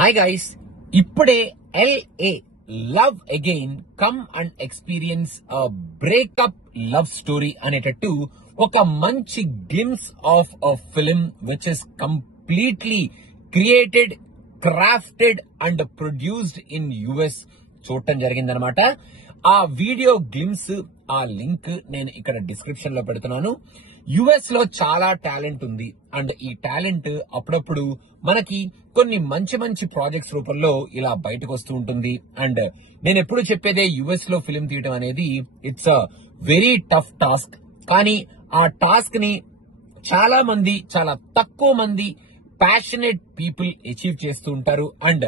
Hi guys, ఇప్పుడే LA love again come and experience breakup love story అనేటట్టు ఒక మంచి glimpse of a film which is completely created, crafted and produced in US చూడటం జరిగిందనమాట. ఆ video glimpse, ఆ link నేను ఇక్కడ డిస్క్రిప్షన్ లో పెడుతున్నాను. US లో చాలా టాలెంట్ ఉంది అండ్ ఈ టాలెంట్ అప్పుడప్పుడు మనకి కొన్ని మంచి మంచి ప్రాజెక్ట్స్ రూపంలో ఇలా బయటకు వస్తూ ఉంటుంది. అండ్ నేను ఎప్పుడు చెప్పేదే, US లో ఫిల్మ్ తీయడం అనేది it's a very tough task. కానీ ఆ టాస్క్ ని చాలా తక్కువ మంది ప్యాషనేట్ పీపుల్ అచీవ్ చేస్తూ ఉంటారు. అండ్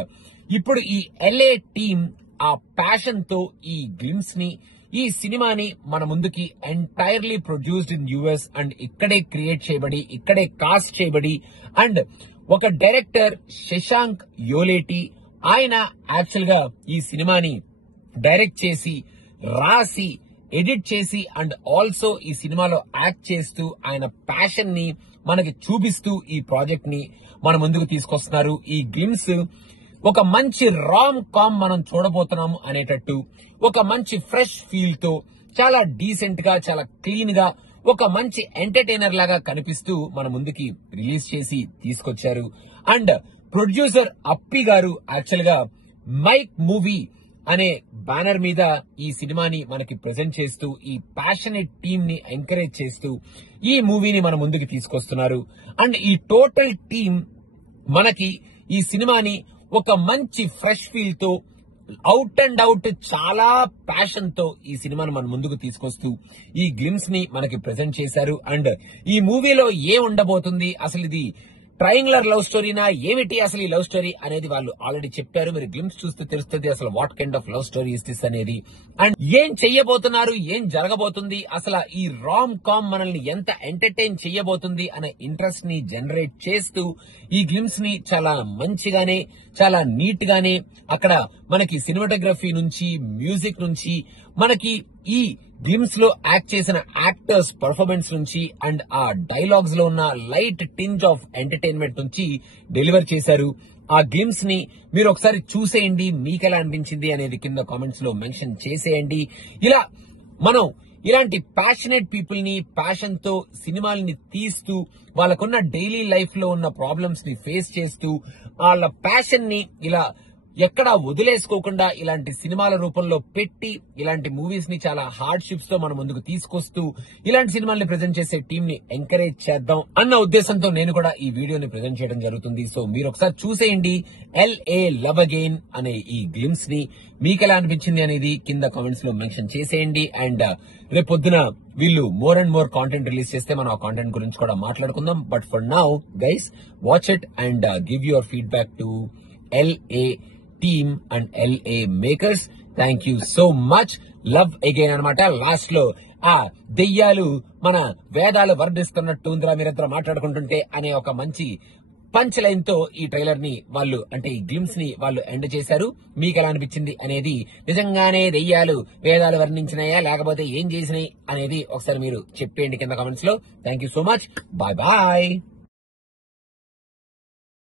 ఇప్పుడు ఈ LA టీమ్ ఆ ప్యాషన్ తో ఈ గ్లిమ్స్ ని, ఈ సినిమాని మన ముందుకి entirely produced in US and ఇక్కడే క్రియేట్ చేయబడి, ఇక్కడే కాస్ట్ చేయబడి, అండ్ ఒక డైరెక్టర్ శశాంక్ యోలేటి, ఆయన యాక్చువల్ గా ఈ సినిమాని డైరెక్ట్ చేసి, రాసి, ఎడిట్ చేసి అండ్ ఆల్సో ఈ సినిమాలో యాక్ట్ చేస్తూ ఆయన ప్యాషన్ ని మనకి చూపిస్తూ ఈ ప్రాజెక్ట్ ని మన ముందుకు తీసుకొస్తున్నారు. ఈ గ్లిమ్స్ ఒక మంచి రామ్ కామ్ మనం చూడబోతున్నాము అనేటట్టు, ఒక మంచి ఫ్రెష్ ఫీల్ తో, చాలా డీసెంట్ గా, చాలా క్లీన్ గా, ఒక మంచి ఎంటర్టైనర్ లాగా కనిపిస్తూ మన ముందుకి రిలీజ్ చేసి తీసుకొచ్చారు. అండ్ ప్రొడ్యూసర్ అప్పి గారు యాక్చువల్ గా మైక్ మూవీ అనే బ్యానర్ మీద ఈ సినిమాని మనకి ప్రెజెంట్ చేస్తూ, ఈ ప్యాషనేట్ టీమ్ ని ఎంకరేజ్ చేస్తూ ఈ మూవీని మన ముందుకి తీసుకొస్తున్నారు. అండ్ ఈ టోటల్ టీమ్ మనకి ఈ సినిమాని ఒక మంచి ఫ్రెష్ ఫీల్ తో, అవుట్ అండ్ అవుట్ చాలా ప్యాషన్ తో ఈ సినిమాను మన ముందుకు తీసుకొస్తూ ఈ గ్లిమ్స్ ని మనకి ప్రెజెంట్ చేశారు. అండ్ ఈ మూవీలో ఏం ఉండబోతుంది, అసలు ఇది ట్రయాంగులర్ లవ్ స్టోరీనా ఏమిటి, అసలు ఈ లవ్ స్టోరీ అనేది వాళ్ళు ఆల్రెడీ చెప్పారు. మీరు గ్లిమ్స్ చూస్తే తెలుస్తుంది అసలు what kind of love story is this అనేది. అండ్ ఏం చెయ్యబోతున్నారు, ఏం జరగబోతుంది, అసలు ఈ రామ్ కామ్ మనల్ని ఎంత ఎంటర్టైన్ చెయ్యబోతుంది అనే ఇంట్రెస్ట్ ని జనరేట్ చేస్తూ ఈ గ్లిమ్స్ ని చాలా మంచిగానే, చాలా నీట్ గానే, అక్కడ మనకి సినిమాటోగ్రఫీ నుంచి, మ్యూజిక్ నుంచి, మనకి ఈ గ్లిమ్స్ లో యాక్ట్ చేసిన యాక్టర్స్ పర్ఫార్మెన్స్ నుంచి, అండ్ ఆ డైలాగ్స్ లో ఉన్న లైట్ టింజ్ ఆఫ్ ఎంటర్టైన్మెంట్ నుంచి డెలివర్ చేశారు. ఆ గ్లిమ్స్ ని మీరు ఒకసారి చూసేయండి, మీకు ఎలా అనిపించింది అనేది కింద కామెంట్స్ లో మెన్షన్ చేసేయండి. ఇలా మనం ఇలాంటి ప్యాషనేట్ పీపుల్ ని ప్యాషన్ తో సినిమాల్ని తీస్తూ, వాళ్ళకున్న డైలీ లైఫ్ లో ఉన్న ప్రాబ్లమ్స్ ని ఫేస్ చేస్తూ, వాళ్ళ ప్యాషన్ ని ఇలా ఎక్కడా వదిలేసుకోకుండా ఇలాంటి సినిమాల రూపంలో పెట్టి, ఇలాంటి మూవీస్ ని చాలా హార్డ్షిప్స్ తో మన ముందుకు తీసుకొస్తూ ఇలాంటి సినిమాల్ని ప్రెజెంట్ చేసే టీమ్ ని ఎంకరేజ్ చేద్దాం అన్న ఉద్దేశంతో నేను కూడా ఈ వీడియోని ప్రెజెంట్ చేయడం జరుగుతుంది. సో మీరు ఒకసారి చూసేయండి LA లవ్ అగైన్ అనే ఈ గ్లిమ్స్ ని. మీకు ఎలా అనిపించింది అనేది కింద కామెంట్స్ లో మెన్షన్ చేసేయండి. అండ్ రేపు పొద్దున వీళ్ళు more and more content release చేస్తే మనం ఆ కాంటెంట్ గురించి కూడా మాట్లాడుకుందాం. But for now guys, watch it and give your feedback to LA team and LA makers. Thank you so much. Love again అనమాట. లాస్ట్ లో ఆ దెయ్యాలు మన వేదాలు వర్ణిస్తున్నట్టు ఉందిరా మీరంతా మాట్లాడుకుంటుంటే అనే ఒక మంచి పంచ్ లైన్ తో ఈ ట్రైలర్ ని వాళ్ళు, అంటే ఈ గ్లిమ్స్ ని వాళ్ళు ఎండ్ చేశారు. మీకు ఎలా అనిపించింది అనేది, నిజంగానే దెయ్యాలు వేదాలు వర్ణించినాయా లేకపోతే ఏం చేసినాయి అనేది ఒకసారి మీరు చెప్పేయండి కింద కామెంట్స్ లో. Thank you so much. Bye bye.